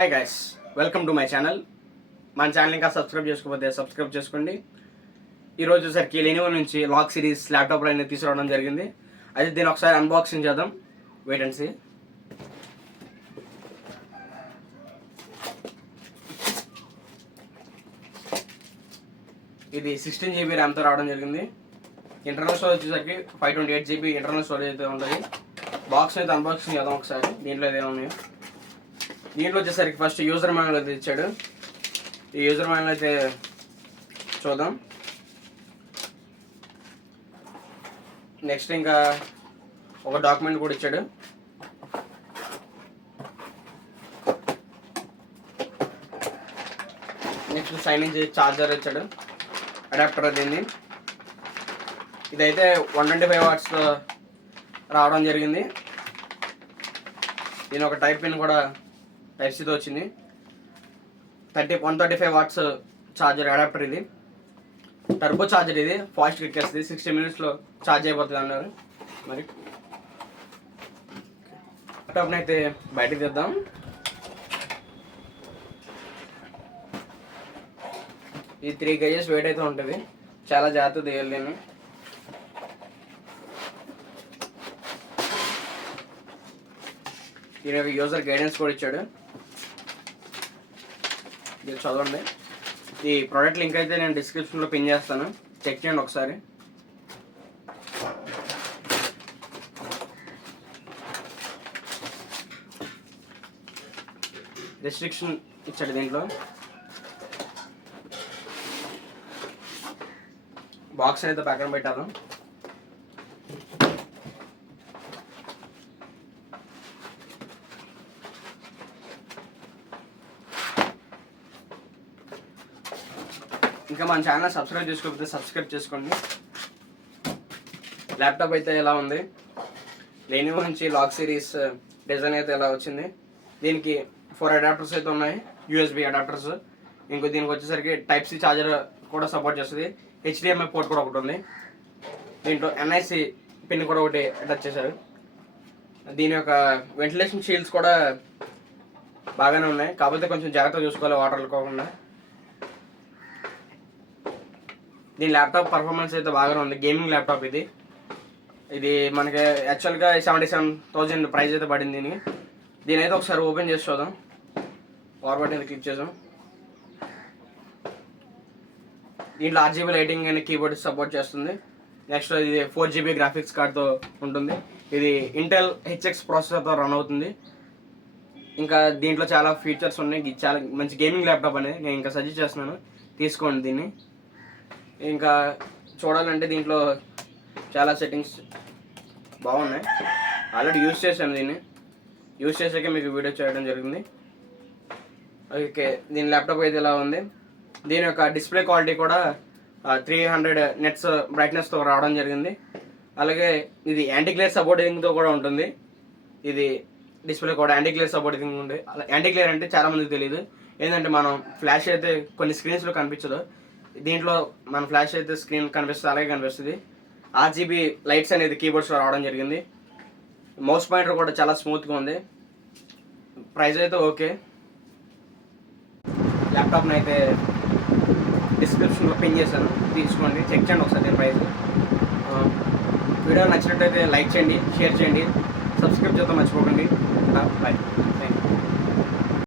Hi guys, welcome to my channel. మన channel ఇంకా subscribe చేసుకోకపోతే సబ్స్క్రైబ్ చేసుకోండి. ఈరోజు సరికి లెనోవో నుంచి లాక్ సిరీస్ ల్యాప్టాప్ అనేది తీసుకురావడం జరిగింది. అయితే దీన్ని ఒకసారి అన్బాక్సింగ్ చేద్దాం. Wait and see. ఇది 16 GB ర్యామ్తో రావడం జరిగింది. ఇంటర్నల్ స్టోరేజ్ వచ్చేసరికి 528 GB ఇంటర్నల్ స్టోరేజ్ అయితే ఉంటుంది. బాక్స్ అయితే అన్బాక్సింగ్ చేద్దాం ఒకసారి. దీంట్లో ఏమున్నాయో. దీంట్లో వచ్చేసరికి ఫస్ట్ యూజర్ మాన్యువల్ అయితే ఇచ్చాడు. ఈ యూజర్ మాన్యువల్ అయితే చూద్దాం. నెక్స్ట్ ఇంకా ఒక డాక్యుమెంట్ కూడా ఇచ్చాడు. నెక్స్ట్ సైన్ ఇన్ చేసి ఛార్జర్ ఇచ్చాడు, అడాప్టర్ దీన్ని. ఇదైతే 125 watts రావడం జరిగింది. దీని ఒక టైప్ పిన్ కూడా టైప్ సితో వచ్చింది. 135 watts ఛార్జర్ అడాప్టర్. ఇది టర్బో ఛార్జర్. ఇది ఫాస్ట్ ఎక్కేస్తుంది. 60 minutesలో ఛార్జ్ అయిపోతుంది అన్నారు. మరి ల్యాప్టాప్ని అయితే బయటకు తెద్దాం. ఇది 3 kgs వెయిట్ అయితే ఉంటుంది. చాలా జాగ్రత్త తీయాలి నేను. దీని యొక్క యూజర్ గైడెన్స్ కూడా ఇచ్చాడు. ఇది చదవండి. ఈ ప్రోడక్ట్ లింక్ అయితే నేను డిస్క్రిప్షన్లో పిన్ చేస్తాను, చెక్ చేయండి ఒకసారి. రిస్ట్రిక్షన్ ఇచ్చాడు దీంట్లో. బాక్స్ అయితే పక్కన పెట్టాను. ఇంకా మన ఛానల్ సబ్స్క్రైబ్ చేసుకోకపోతే సబ్స్క్రైబ్ చేసుకోండి. ల్యాప్టాప్ అయితే ఎలా ఉంది. లెనోవో నుంచి లాక్ సిరీస్ డిజైన్ అయితే ఎలా వచ్చింది. దీనికి 4 అడాప్టర్స్ అయితే ఉన్నాయి, USB అడాప్టర్స్. ఇంకో దీనికి వచ్చేసరికి టైప్ సి ఛార్జర్ కూడా సపోర్ట్ చేస్తుంది. HDMI పోర్ట్ కూడా ఒకటి ఉంది. దీంట్లో NIC పిన్ కూడా ఒకటి అటాచ్ చేశారు. దీని యొక్క వెంటిలేషన్ షీల్డ్స్ కూడా బాగానే ఉన్నాయి, కాకపోతే కొంచెం జాగ్రత్తగా చూసుకోవాలి వాటర్లు కాకుండా. దీని ల్యాప్టాప్ పర్ఫార్మెన్స్ అయితే బాగానే ఉంది. గేమింగ్ ల్యాప్టాప్ ఇది. ఇది మనకి యాక్చువల్గా 77,000 ప్రైస్ అయితే పడింది. దీని అయితే ఒకసారి ఓపెన్ చేసి చూద్దాం. పవర్ బటన్ క్లిక్ చేద్దాం. దీంట్లో RGB lighting and keyboard support చేస్తుంది. నెక్స్ట్ ఇది 4 GB గ్రాఫిక్స్ కార్డ్తో ఉంటుంది. ఇది ఇంటెల్ HX ప్రాసెసర్తో రన్ అవుతుంది. ఇంకా దీంట్లో చాలా ఫీచర్స్ ఉన్నాయి. చాలా మంచి గేమింగ్ ల్యాప్టాప్ అనేది నేను ఇంకా సజెస్ట్ చేస్తున్నాను, తీసుకోండి దీన్ని. ఇంకా చూడాలంటే దీంట్లో చాలా సెట్టింగ్స్ బాగున్నాయి. ఆల్రెడీ యూజ్ చేశాను దీన్ని. యూజ్ చేసాకే మీకు వీడియో చేయడం జరిగింది. ఓకే, దీని ల్యాప్టాప్ అయితే ఇలా ఉంది. దీని యొక్క డిస్ప్లే క్వాలిటీ కూడా 300 nits బ్రైట్నెస్తో రావడం జరిగింది. అలాగే ఇది యాంటీ గ్లేర్ సపోర్టింగ్తో కూడా ఉంటుంది. ఇది డిస్ప్లే కూడా యాంటీ గ్లేర్ సపోర్టింగ్ ఉంది. యాంటీ గ్లేర్ అంటే చాలా మందికి తెలియదు. ఏంటంటే మనం ఫ్లాష్ అయితే కొన్ని స్క్రీన్స్లో కనిపించదు. దీంట్లో మన ఫ్లాష్ అయితే స్క్రీన్ కనిపిస్తుంది, అలాగే కనిపిస్తుంది. RGB లైట్స్ అనేది కీబోర్డ్స్లో రావడం జరిగింది. మౌస్ పాయింటర్ కూడా చాలా స్మూత్గా ఉంది. ప్రైస్ అయితే ఓకే. ల్యాప్టాప్ని అయితే డిస్క్రిప్షన్లో పిన్ చేశాను, తీసుకోండి, చెక్ చేయండి ఒకసారి దీని ప్రైస్. వీడియో నచ్చినట్టయితే లైక్ చేయండి, షేర్ చేయండి, సబ్స్క్రైబ్ చేద్దాం మర్చిపోకండి. బాయ్.